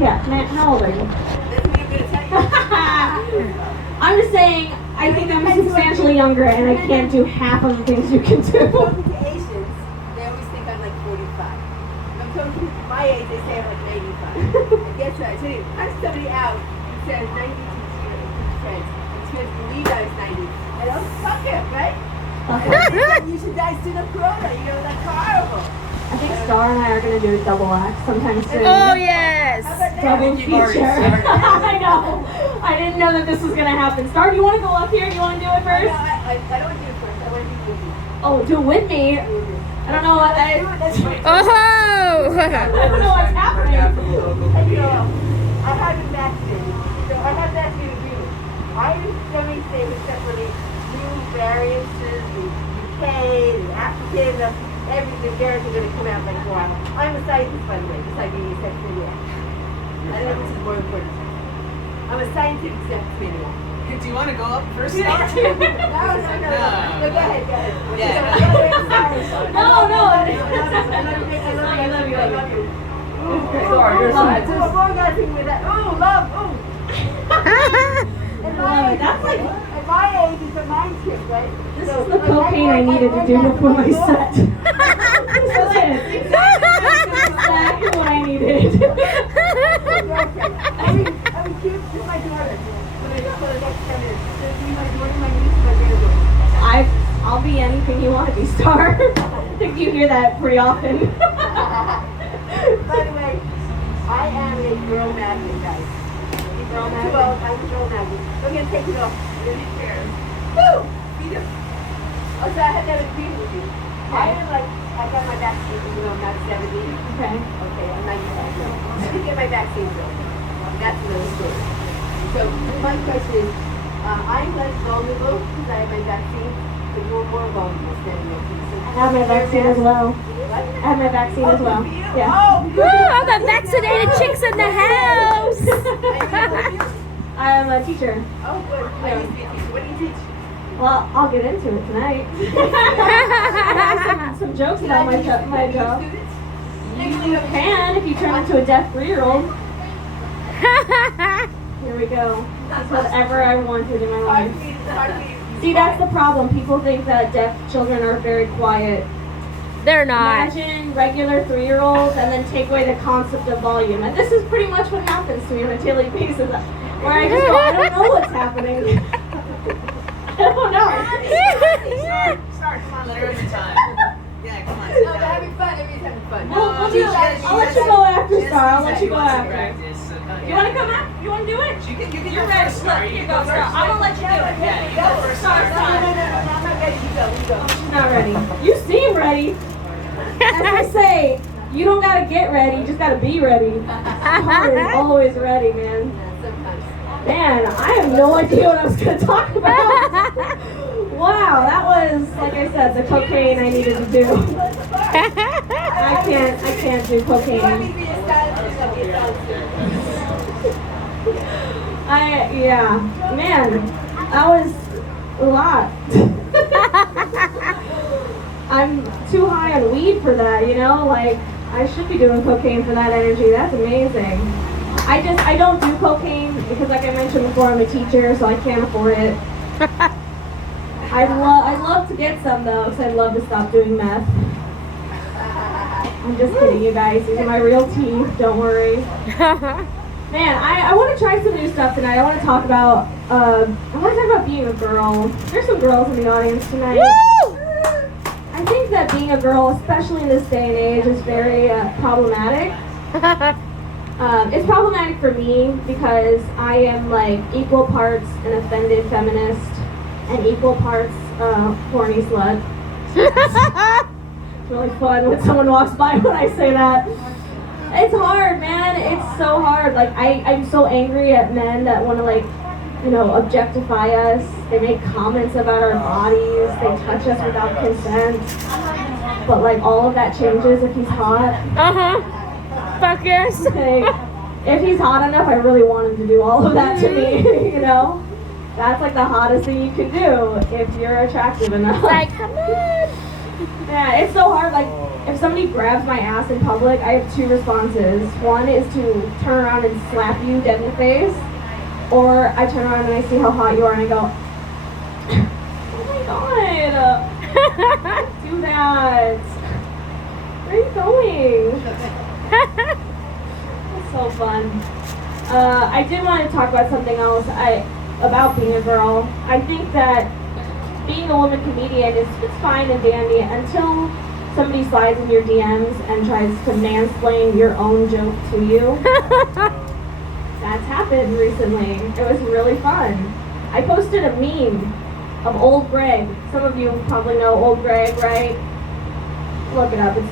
Yeah, man, how old are you? That's what I'm going to tell you. I'm just saying, I think I'm substantially younger and I can't do half of the things you can do. Talking to Asians, they always think I'm like 45. If I'm talking to my age, they say I'm like 85. And guess what? I tell you, I have somebody out who says 92 friends. And she doesn't believe I was 90. And I'm fuck it, right? You should die soon of corona. You know, that's horrible. I think Star and I are going to do a double act sometime soon. Oh, yes. How about that? Double feature. I know. I didn't know that this was going to happen. Star, do you want to go up here? Do you want to do it No, first? I don't want to do it first. I want to do it with you. Oh, do it with me? I don't know what that is. Oh! I don't know what's happening. And you know, I haven't vaccinated. So I have vaccinated you. I let me say separately new variances, the UK, the African, everything variants are going to come out like a while. I'm a scientist, by the way, just like you said, maniac. I don't know which is more important. I'm a scientific sex maniac. Do you want to go up first? No. Go ahead, go ahead. Yeah. No. I love you. Sorry, you're Love with that. Oh, love. Oh. That's like, At my age, it's a mind trip, right? this is the cocaine I needed to do before my set. This is it. Exactly what I needed. I was cute with my daughter. For the next 10 minutes. So be my daughter, my niece, my granddaughter. I'll be anything you want to be, Star. I think you hear that pretty often. By the way, I am a girl magnet, guys. Girl I'm magnet. too old. I'm a girl magnet. I'm going to take it off. Woo! Oh, so I had that agreement with you. I am like, I got my vaccine, even though I'm not 70. Okay. Okay, I'm 95. So I didn't get my vaccine though. That's another story. So my question is, I'm less vulnerable because I have my vaccine, but you're more vulnerable standing up. I have my vaccine as well. I have my vaccine as well. Yeah. Oh, Woo, all the vaccinated chicks in the house. I'm a teacher. Oh, good. I used to be a teacher. What do you teach? Well, I'll get into it tonight. I have some jokes about my job. You can if you turn into a deaf 3-year-old. Here we go. That's whatever I wanted in my life. See, that's the problem. People think that deaf children are very quiet. They're not. Imagine regular 3-year-olds and then take away the concept of volume. And this is pretty much what happens to me on a daily basis. Where I just go, I don't know what's happening. I don't know. Start, come on, let her have your time. Yeah, come on. No, they're having fun. Everybody's having fun. We'll do that. I'll let you go after, Star. I'll let you go after. Practice. You want to come out? You want to do it? You can You're go ready. first, Star. Look, You here can you go, go Star. first. I'm going to let you do it. Yeah, you go first. Star, No, Star. I'm not ready. You go. She's not ready. You seem ready. As I say, you don't gotta get ready, you just gotta be ready. Star is always ready, man. Sometimes. Man, I have no idea what I was gonna talk about. Wow, that was, like I said, the cocaine I needed to do. I can't do You want me cocaine. to be a stylist? I'll be a stylist. Yeah, man, that was a lot. I'm too high on weed for that, you know? Like, I should be doing cocaine for that energy. That's amazing. I don't do cocaine because, like I mentioned before, I'm a teacher, so I can't afford it. I'd love to get some, though, because I'd love to stop doing meth. I'm just kidding, you guys. These are my real teeth. Don't worry. Man, I want to try some new stuff tonight. I want to talk about being a girl. There's some girls in the audience tonight. Woo! I think that being a girl, especially in this day and age, is very problematic. It's problematic for me because I am like equal parts an offended feminist and equal parts horny slut. It's really fun when someone walks by when I say that. It's hard, man. It's so hard. Like I'm so angry at men that want to like, you know, objectify us. They make comments about our bodies. They touch us without consent. But like all of that changes if he's hot. Fuckers. Like, if he's hot enough, I really want him to do all of that to me. You know, that's like the hottest thing you can do if you're attractive enough. Like, come on. Yeah, it's so hard. Like, if somebody grabs my ass in public, I have two responses. One is to turn around and slap you dead in the face, or I turn around and I see how hot you are and I go, oh my god, don't do that. Where are you going? That's so fun. I did want to talk about something else. About being a girl. I think that being a woman comedian is it's fine and dandy until somebody slides in your DMs and tries to mansplain your own joke to you. That's happened recently. It was really fun. I posted a meme of Old Greg. Some of you probably know Old Greg, right? Look it up. It's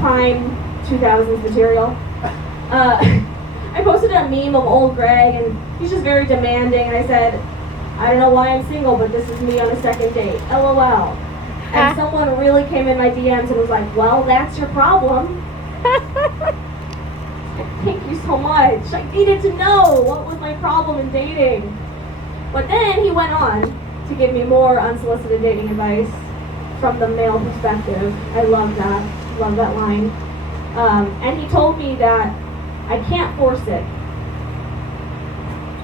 prime 2000s material. I posted a meme of Old Greg, and he's just very demanding, and I said, I don't know why I'm single, but this is me on a second date. LOL. And someone really came in my DMs and was like, well, that's your problem. Thank you so much. I needed to know what was my problem in dating. But then he went on to give me more unsolicited dating advice from the male perspective. I love that. Love that line. And he told me that I can't force it.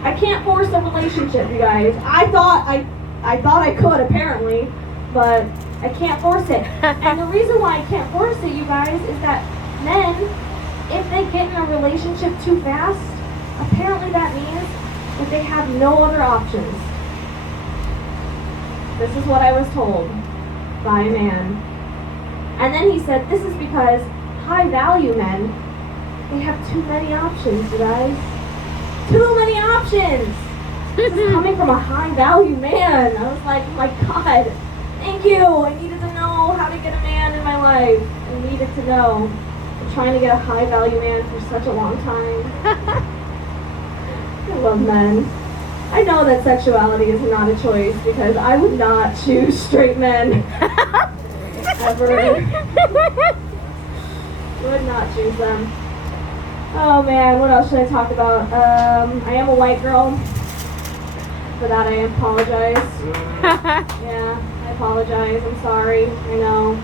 I can't force a relationship, you guys. I thought I could, apparently, but I can't force it. And the reason why I can't force it, you guys, is that men, if they get in a relationship too fast, apparently that means that they have no other options. This is what I was told by a man. And then he said, this is because high-value men, they have too many options, you guys. Too many options! This is coming from a high-value man. I was like, oh my god, thank you. I needed to know how to get a man in my life. I needed to know. I'm trying to get a high-value man for such a long time. I love men. I know that sexuality is not a choice because I would not choose straight men. Ever. Would not choose them. Oh man, what else should I talk about? I am a white girl. For that I apologize. Yeah, I apologize. I'm sorry. I know.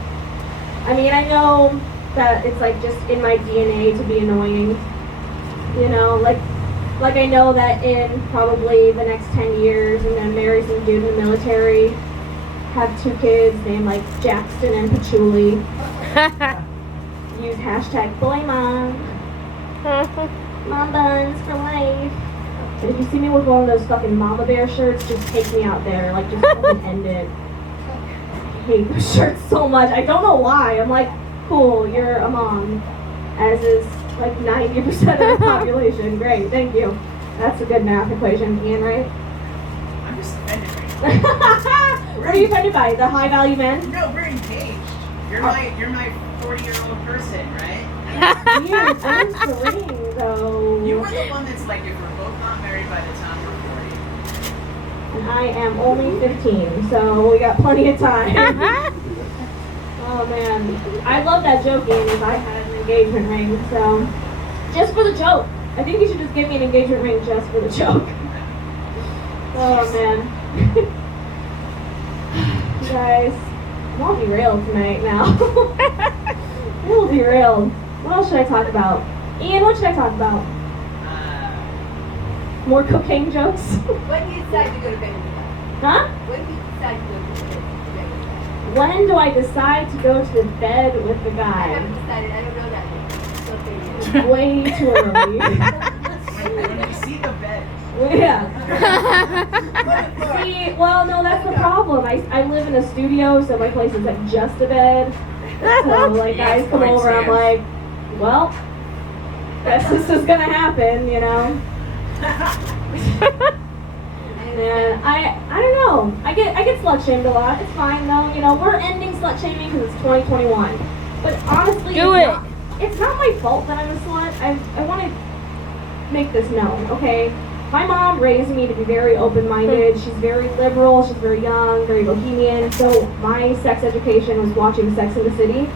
I mean, I know that it's like just in my DNA to be annoying. You know, like I know that in probably the next 10 years I'm gonna marry some dude in the military, have 2 kids named like Jackson and Patchouli. Use hashtag boy mom. Mom buns for life. And if you see me with one of those fucking mama bear shirts, just take me out there. Like, just fucking end it. I hate those shirts so much. I don't know why. I'm like, cool, you're a mom. As is like 90% of the population. Great, thank you. That's a good math equation. Ian, right? I'm just offended right now. What are you offended by? The high value men? No, we're engaged. You're my 40-year-old person, right? Ian, where's the ring, though? You were the one that's like, if we're both not married by the time we're 40. And I am only 15, so we got plenty of time. Oh man, I love that joke, Ian, if I had an engagement ring, so just for the joke. I think you should just give me an engagement ring just for the joke. Oh man. You guys, I'm all derailed tonight now. I'm all derailed. What else should I talk about? Ian, what should I talk about? More cocaine jokes? When do you decide to go to bed with that? Huh? When do you decide to go to bed with that? When do I decide to go to the bed with the I guy? haven't decided. I don't know that yet. So figure it out. Way too early. When you see the bed. Yeah. See, well, no, that's the problem. I live in a studio, so my place is like just a bed. So, like, guys come over, I'm like, well, guess this is gonna happen, you know? And I don't know. I get slut shamed a lot. It's fine though. You know, we're ending slut shaming because it's 2021. But honestly, it's not my fault that I'm a slut. I want to make this known, okay? My mom raised me to be very open-minded. She's very liberal. She's very young, very bohemian. So my sex education was watching Sex and the City.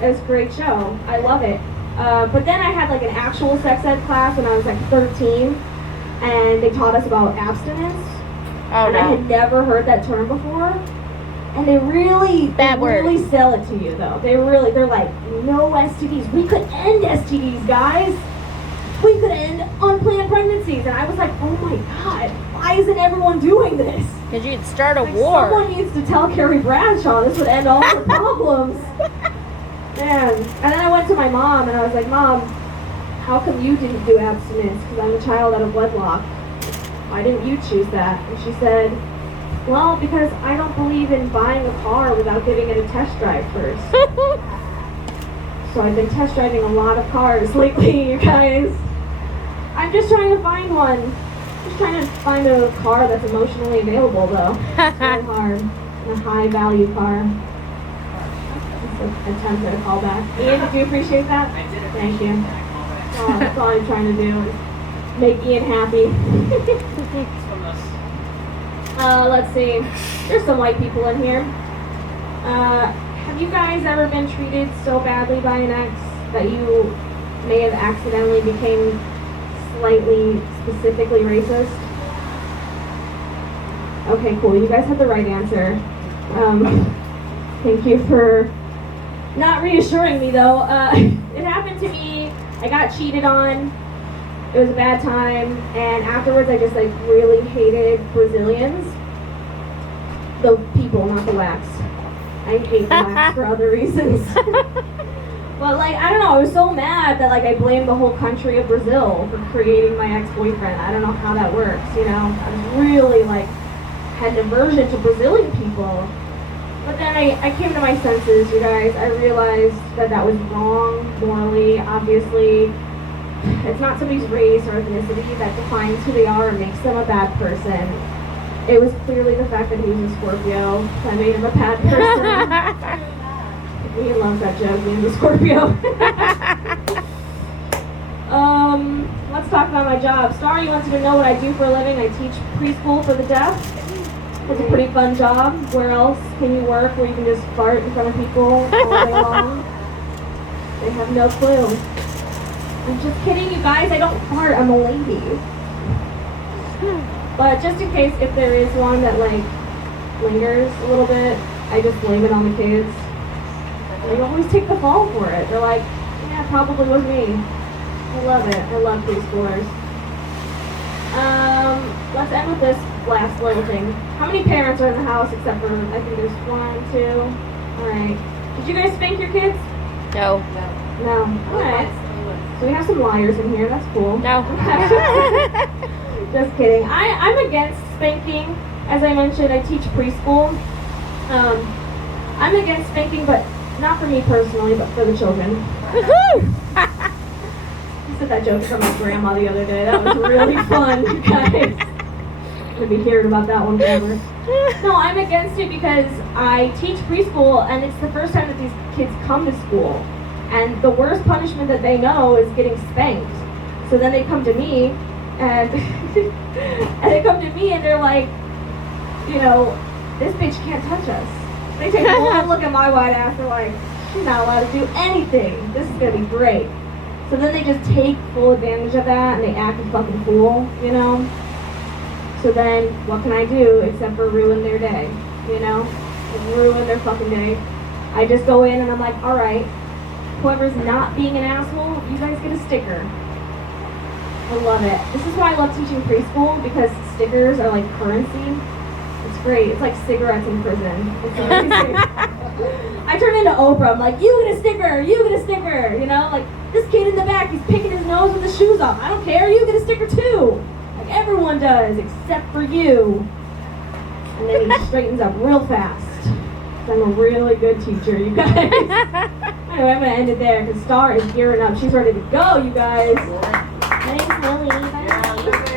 It was a great show. I love it. But then I had like an actual sex ed class when I was like 13. And they taught us about abstinence. Oh and I no. had never heard that term before. And they really, Bad word. really sell it to you though. They're like, no STDs. We could end STDs, guys. We could end unplanned pregnancies. And I was like, oh my God, why isn't everyone doing this? Because you'd start a Like, war. someone needs to tell Carrie Bradshaw. This would end all the problems. Man. And then I went to my mom and I was like, Mom, how come you didn't do abstinence? Because I'm a child out of wedlock. Why didn't you choose that? And she said, well, because I don't believe in buying a car without giving it a test drive first. So I've been test driving a lot of cars lately, you guys. I'm just trying to find one. Just trying to find a car that's emotionally available, though. It's really hard. And a high value car. Just an attempt at a callback. Ian, did you appreciate that? I did Thank appreciate you. that callback. Oh, that's all I'm trying to do is make Ian happy. It's from us. Let's see. There's some white people in here. Have you guys ever been treated so badly by an ex that you may have accidentally became slightly specifically racist? Okay, cool. You guys had the right answer. Thank you for not reassuring me though. It happened to me. I got cheated on. It was a bad time, and afterwards I just like really hated Brazilians. The people, not the wax. I hate the wax for other reasons. But like, I don't know, I was so mad that like I blamed the whole country of Brazil for creating my ex-boyfriend. I don't know how that works, you know? I was really like, had an aversion to Brazilian people. But then I came to my senses, you guys. I realized that that was wrong morally, obviously. It's not somebody's race or ethnicity that defines who they are and makes them a bad person. It was clearly the fact that he was a Scorpio that made him a bad person. We love that joke, me and the Scorpio. Let's talk about my job. Starry wants you to know what I do for a living. I teach preschool for the deaf. It's a pretty fun job. Where else can you work where you can just fart in front of people all day long? They have no clue. I'm just kidding, you guys. I don't fart. I'm a lady. But just in case if there is one that like lingers a little bit, I just blame it on the kids. They always take the fall for it. They're like, yeah, it probably was me. I love it. I love preschoolers. Let's end with this last little thing. How many parents are in the house except for, I think there's 1, 2. Alright. Did you guys spank your kids? No. No. Alright. So we have some liars in here. That's cool. No. Just kidding. I'm against spanking. As I mentioned, I teach preschool. I'm against spanking, but not for me personally, but for the children. Woohoo! I said that joke from my grandma the other day. That was really fun, you guys. I'm gonna be hearing about that one forever. No, I'm against it because I teach preschool, and it's the first time that these kids come to school. And the worst punishment that they know is getting spanked. So then they come to me, and and they're like, you know, this bitch can't touch us. They take one look at my white ass, they're like, she's not allowed to do anything. This is gonna be great. So then they just take full advantage of that and they act a fucking fool, you know? So then what can I do except for ruin their day, you know? Ruin their fucking day. I just go in and I'm like, alright, whoever's not being an asshole, you guys get a sticker. I love it. This is why I love teaching preschool, because stickers are like currency. It's great. It's like cigarettes in prison. It's amazing. I turn into Oprah. I'm like, you get a sticker, you get a sticker. You know, like this kid in the back, he's picking his nose with his shoes off. I don't care, you get a sticker too. Like everyone does, except for you. And then he straightens up real fast. I'm a really good teacher, you guys. Anyway, I'm gonna end it there because Star is gearing up. She's ready to go, you guys. Lauren, My name's Lily. Bye. yeah,